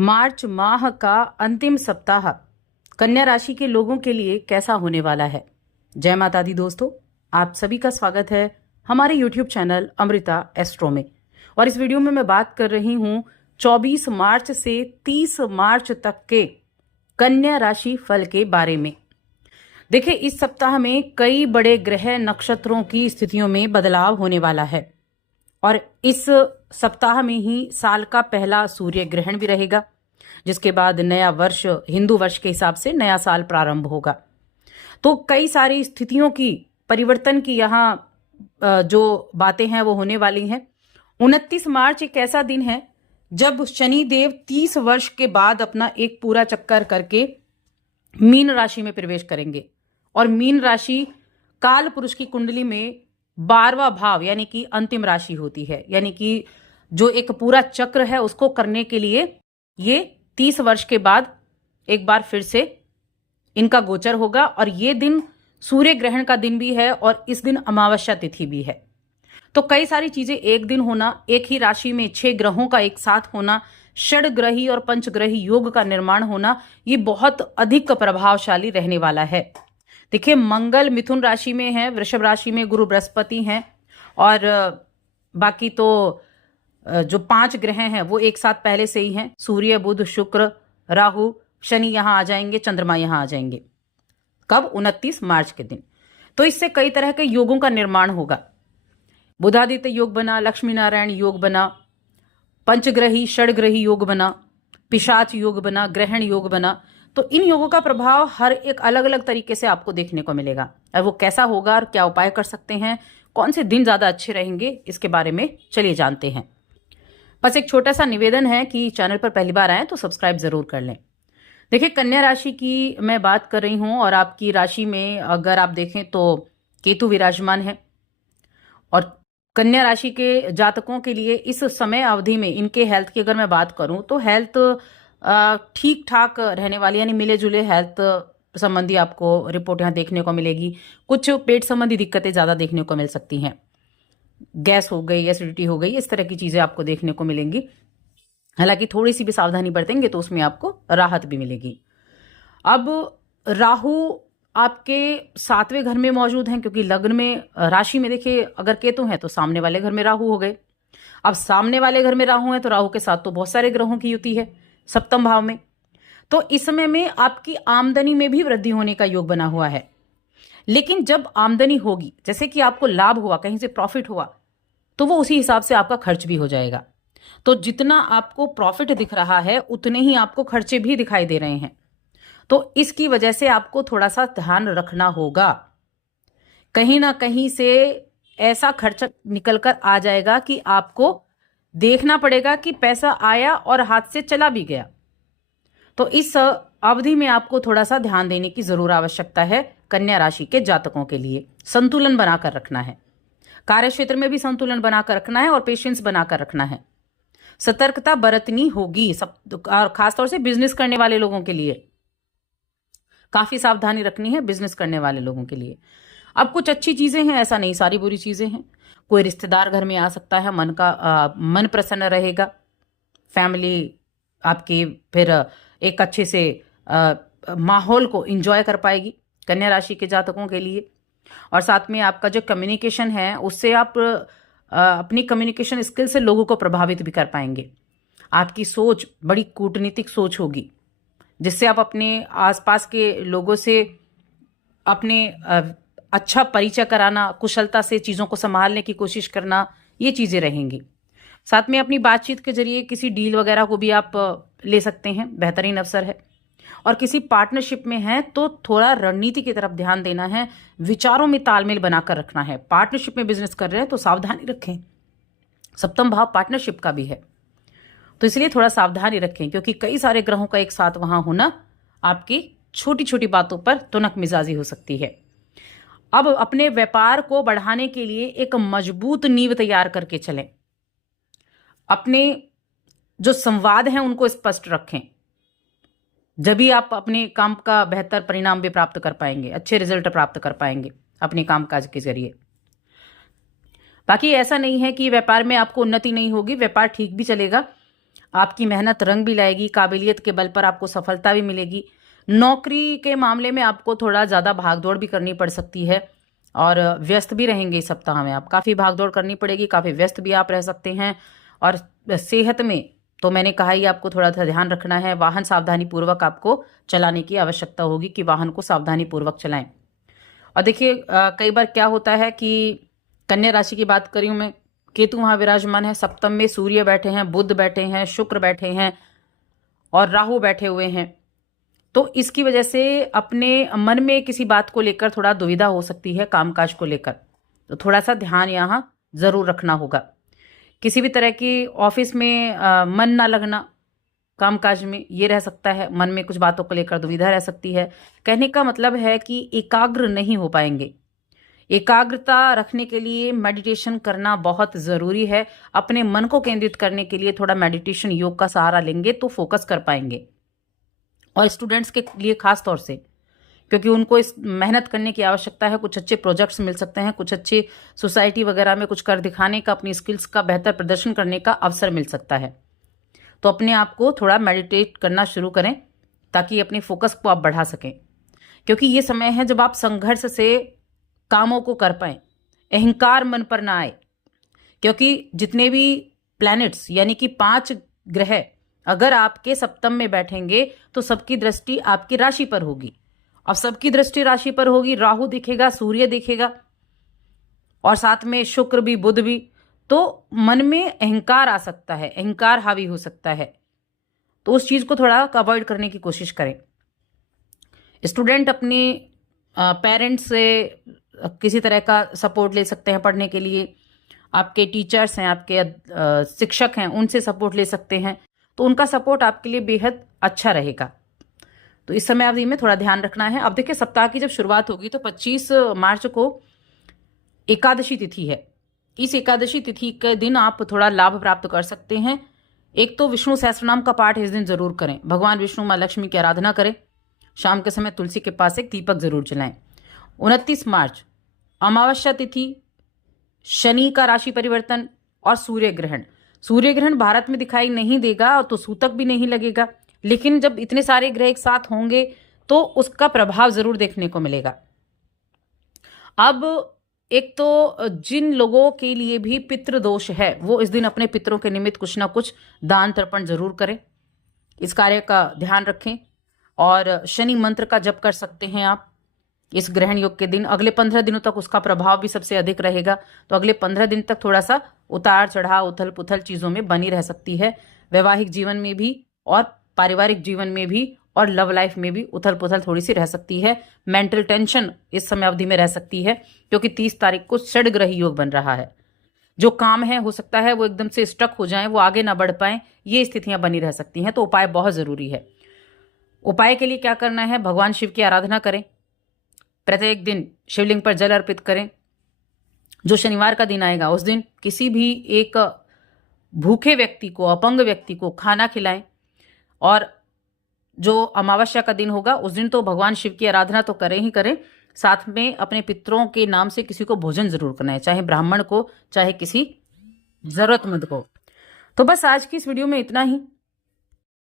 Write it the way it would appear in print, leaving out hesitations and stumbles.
मार्च माह का अंतिम सप्ताह कन्या राशि के लोगों के लिए कैसा होने वाला है। जय माता दी दोस्तों, आप सभी का स्वागत है हमारे YouTube चैनल अमृता एस्ट्रो में। और इस वीडियो में मैं बात कर रही हूं 24 मार्च से 30 मार्च तक के कन्या राशि फल के बारे में। देखिए, इस सप्ताह में कई बड़े ग्रह नक्षत्रों की स्थितियों में बदलाव होने वाला है और इस सप्ताह में ही साल का पहला सूर्य ग्रहण भी रहेगा, जिसके बाद नया वर्ष हिंदू वर्ष के हिसाब से नया साल प्रारंभ होगा। तो कई सारी स्थितियों की परिवर्तन की यहाँ जो बातें हैं वो होने वाली हैं। 29 मार्च एक ऐसा दिन है जब शनि देव 30 वर्ष के बाद अपना एक पूरा चक्कर करके मीन राशि में प्रवेश करेंगे और मीन राशि काल पुरुष की कुंडली में 12वां भाव यानी कि अंतिम राशि होती है। यानी कि जो एक पूरा चक्र है उसको करने के लिए ये 30 वर्ष के बाद एक बार फिर से इनका गोचर होगा और ये दिन सूर्य ग्रहण का दिन भी है और इस दिन अमावस्या तिथि भी है। तो कई सारी चीजें एक दिन होना, एक ही राशि में 6 ग्रहों का एक साथ होना, षडग्रही और पंचग्रही योग का निर्माण होना, ये बहुत अधिक प्रभावशाली रहने वाला है। देखिए, मंगल मिथुन राशि में है, वृषभ राशि में गुरु बृहस्पति हैं और बाकी तो जो 5 ग्रह हैं वो एक साथ पहले से ही हैं। सूर्य, बुध, शुक्र, राहु, शनि यहां आ जाएंगे, चंद्रमा यहां आ जाएंगे। कब? 29 मार्च के दिन। तो इससे कई तरह के योगों का निर्माण होगा। बुधादित्य योग बना, लक्ष्मी नारायण योग बना, पंचग्रही षडग्रही योग बना, पिशाच योग बना, ग्रहण योग बना। तो इन योगों का प्रभाव हर एक अलग अलग तरीके से आपको देखने को मिलेगा। अब वो कैसा होगा और क्या उपाय कर सकते हैं, कौन से दिन ज्यादा अच्छे रहेंगे, इसके बारे में चलिए जानते हैं। बस एक छोटा सा निवेदन है कि चैनल पर पहली बार आए तो सब्सक्राइब जरूर कर लें। देखिए, कन्या राशि की मैं बात कर रही हूं और आपकी राशि में अगर आप देखें तो केतु विराजमान है और कन्या राशि के जातकों के लिए इस समय अवधि में इनके हेल्थ की अगर मैं बात करूं तो हेल्थ ठीक ठाक रहने वाली, यानी मिले जुले हेल्थ संबंधी आपको रिपोर्ट यहाँ देखने को मिलेगी। कुछ पेट संबंधी दिक्कतें ज्यादा देखने को मिल सकती हैं, गैस हो गई, एसिडिटी हो गई, इस तरह की चीजें आपको देखने को मिलेंगी। हालांकि थोड़ी सी भी सावधानी बरतेंगे तो उसमें आपको राहत भी मिलेगी। अब राहु आपके 7वें घर में मौजूद हैं, क्योंकि लग्न में राशि में देखिए अगर केतु है तो सामने वाले घर में राहु हो गए। अब सामने वाले घर में राहु है तो राहु के साथ तो बहुत सारे ग्रहों की युति है 7वें भाव में। तो इस समय में आपकी आमदनी में भी वृद्धि होने का योग बना हुआ है। लेकिन जब आमदनी होगी, जैसे कि आपको लाभ हुआ, कहीं से प्रॉफिट हुआ, तो वो उसी हिसाब से आपका खर्च भी हो जाएगा। तो जितना आपको प्रॉफिट दिख रहा है उतने ही आपको खर्चे भी दिखाई दे रहे हैं। तो इसकी वजह से आपको थोड़ा सा ध्यान रखना होगा। कहीं ना कहीं से ऐसा खर्च निकल कर आ जाएगा कि आपको देखना पड़ेगा कि पैसा आया और हाथ से चला भी गया। तो इस अवधि में आपको थोड़ा सा ध्यान देने की जरूर आवश्यकता है। कन्या राशि के जातकों के लिए संतुलन बनाकर रखना है, कार्य क्षेत्र में भी संतुलन बनाकर रखना है और पेशेंस बनाकर रखना है। सतर्कता बरतनी होगी सब, और खासतौर से बिजनेस करने वाले लोगों के लिए काफी सावधानी रखनी है। बिजनेस करने वाले लोगों के लिए अब कुछ अच्छी चीजें हैं, ऐसा नहीं सारी बुरी चीजें हैं। कोई रिश्तेदार घर में आ सकता है, मन प्रसन्न रहेगा, फैमिली आपकी फिर एक अच्छे से माहौल को एंजॉय कर पाएगी कन्या राशि के जातकों के लिए। और साथ में आपका जो कम्युनिकेशन है उससे आप अपनी कम्युनिकेशन स्किल से लोगों को प्रभावित भी कर पाएंगे। आपकी सोच बड़ी कूटनीतिक सोच होगी, जिससे आप अपने आसपास के लोगों से अपने अच्छा परिचय कराना, कुशलता से चीज़ों को संभालने की कोशिश करना, ये चीज़ें रहेंगी। साथ में अपनी बातचीत के जरिए किसी डील वगैरह को भी आप ले सकते हैं, बेहतरीन अवसर है। और किसी पार्टनरशिप में है तो थोड़ा रणनीति की तरफ ध्यान देना है, विचारों में तालमेल बनाकर रखना है। पार्टनरशिप में बिजनेस कर रहे हैं तो सावधानी रखें, 7वां भाव पार्टनरशिप का भी है, तो इसलिए थोड़ा सावधानी रखें, क्योंकि कई सारे ग्रहों का एक साथ वहां होना आपकी छोटी छोटी बातों पर तुनक मिजाजी हो सकती है। अब अपने व्यापार को बढ़ाने के लिए एक मजबूत नींव तैयार करके चलें। अपने जो संवाद हैं उनको स्पष्ट रखें, जब भी आप अपने काम का बेहतर परिणाम भी प्राप्त कर पाएंगे, अच्छे रिजल्ट प्राप्त कर पाएंगे अपने कामकाज के जरिए। बाकी ऐसा नहीं है कि व्यापार में आपको उन्नति नहीं होगी, व्यापार ठीक भी चलेगा। आपकी मेहनत रंग भी लाएगी, काबिलियत के बल पर आपको सफलता भी मिलेगी। नौकरी के मामले में आपको थोड़ा ज़्यादा भागदौड़ भी करनी पड़ सकती है और व्यस्त भी रहेंगे इस सप्ताह में। आप काफ़ी भागदौड़ करनी पड़ेगी, काफ़ी व्यस्त भी आप रह सकते हैं। और सेहत में तो मैंने कहा ही आपको थोड़ा सा ध्यान रखना है। वाहन सावधानी पूर्वक आपको चलाने की आवश्यकता होगी कि वाहन को सावधानी पूर्वक चलाएं। और देखिए कई बार क्या होता है कि कन्या राशि की बात करी हूं मैं, केतु वहां विराजमान है, सप्तम में सूर्य बैठे हैं, बुध बैठे हैं, शुक्र बैठे हैं और राहु बैठे हुए हैं। तो इसकी वजह से अपने मन में किसी बात को लेकर थोड़ा दुविधा हो सकती है, कामकाज को लेकर। तो थोड़ा सा ध्यान यहाँ जरूर रखना होगा। किसी भी तरह की ऑफिस में मन ना लगना, कामकाज में ये रह सकता है। मन में कुछ बातों को लेकर दुविधा रह सकती है। कहने का मतलब है कि एकाग्र नहीं हो पाएंगे। एकाग्रता रखने के लिए मेडिटेशन करना बहुत ज़रूरी है। अपने मन को केंद्रित करने के लिए थोड़ा मेडिटेशन, योग का सहारा लेंगे तो फोकस कर पाएंगे। और स्टूडेंट्स के लिए खास तौर से, क्योंकि उनको इस मेहनत करने की आवश्यकता है। कुछ अच्छे प्रोजेक्ट्स मिल सकते हैं, कुछ अच्छे सोसाइटी वगैरह में कुछ कर दिखाने का, अपनी स्किल्स का बेहतर प्रदर्शन करने का अवसर मिल सकता है। तो अपने आप को थोड़ा मेडिटेट करना शुरू करें ताकि अपने फोकस को आप बढ़ा सकें, क्योंकि ये समय है जब आप संघर्ष से कामों को कर पाएं, अहंकार मन पर ना आए। क्योंकि जितने भी प्लैनेट्स यानी कि 5 ग्रह अगर आपके सप्तम में बैठेंगे तो सबकी दृष्टि आपकी राशि पर होगी। अब सबकी दृष्टि राशि पर होगी, राहु दिखेगा, सूर्य दिखेगा और साथ में शुक्र भी, बुध भी। तो मन में अहंकार आ सकता है, अहंकार हावी हो सकता है। तो उस चीज को थोड़ा अवॉइड करने की कोशिश करें। स्टूडेंट अपने पेरेंट्स से किसी तरह का सपोर्ट ले सकते हैं पढ़ने के लिए। आपके टीचर्स हैं, आपके शिक्षक हैं, उनसे सपोर्ट ले सकते हैं। तो उनका सपोर्ट आपके लिए बेहद अच्छा रहेगा। तो इस समय अवधि में थोड़ा ध्यान रखना है। अब देखिए सप्ताह की जब शुरुआत होगी तो 25 मार्च को एकादशी तिथि है। इस एकादशी तिथि के दिन आप थोड़ा लाभ प्राप्त कर सकते हैं। एक तो विष्णु सहस्त्रनाम का पाठ इस दिन जरूर करें, भगवान विष्णु माँ लक्ष्मी की आराधना करें, शाम के समय तुलसी के पास एक दीपक जरूर जलाएं। 29 मार्च अमावस्या तिथि, शनि का राशि परिवर्तन और सूर्य ग्रहण। सूर्य ग्रहण भारत में दिखाई नहीं देगा तो सूतक भी नहीं लगेगा, लेकिन जब इतने सारे ग्रह एक साथ होंगे तो उसका प्रभाव जरूर देखने को मिलेगा। अब एक तो जिन लोगों के लिए भी पितृदोष है वो इस दिन अपने पितरों के निमित्त कुछ ना कुछ दान तर्पण जरूर करें। इस कार्य का ध्यान रखें। और शनि मंत्र का जप कर सकते हैं आप इस ग्रहण योग के दिन। अगले 15 दिनों तक उसका प्रभाव भी सबसे अधिक रहेगा। तो अगले 15 दिन तक थोड़ा सा उतार चढ़ाव, उथल पुथल चीजों में बनी रह सकती है। वैवाहिक जीवन में भी और पारिवारिक जीवन में भी और लव लाइफ में भी उथल पुथल थोड़ी सी रह सकती है। मेंटल टेंशन इस समय अवधि में रह सकती है, क्योंकि 30 तारीख को षड ग्रही योग बन रहा है। जो काम है हो सकता है वो एकदम से स्टक हो जाए, वो आगे ना बढ़ पाए, ये स्थितियां बनी रह सकती हैं। तो उपाय बहुत जरूरी है। उपाय के लिए क्या करना है, भगवान शिव की आराधना करें, प्रत्येक दिन शिवलिंग पर जल अर्पित करें। जो शनिवार का दिन आएगा उस दिन किसी भी एक भूखे व्यक्ति को, अपंग व्यक्ति को खाना खिलाएं। और जो अमावस्या का दिन होगा उस दिन तो भगवान शिव की आराधना तो करें ही करें, साथ में अपने पितरों के नाम से किसी को भोजन जरूर करना है, चाहे ब्राह्मण को, चाहे किसी जरूरतमंद को। तो बस आज की इस वीडियो में इतना ही।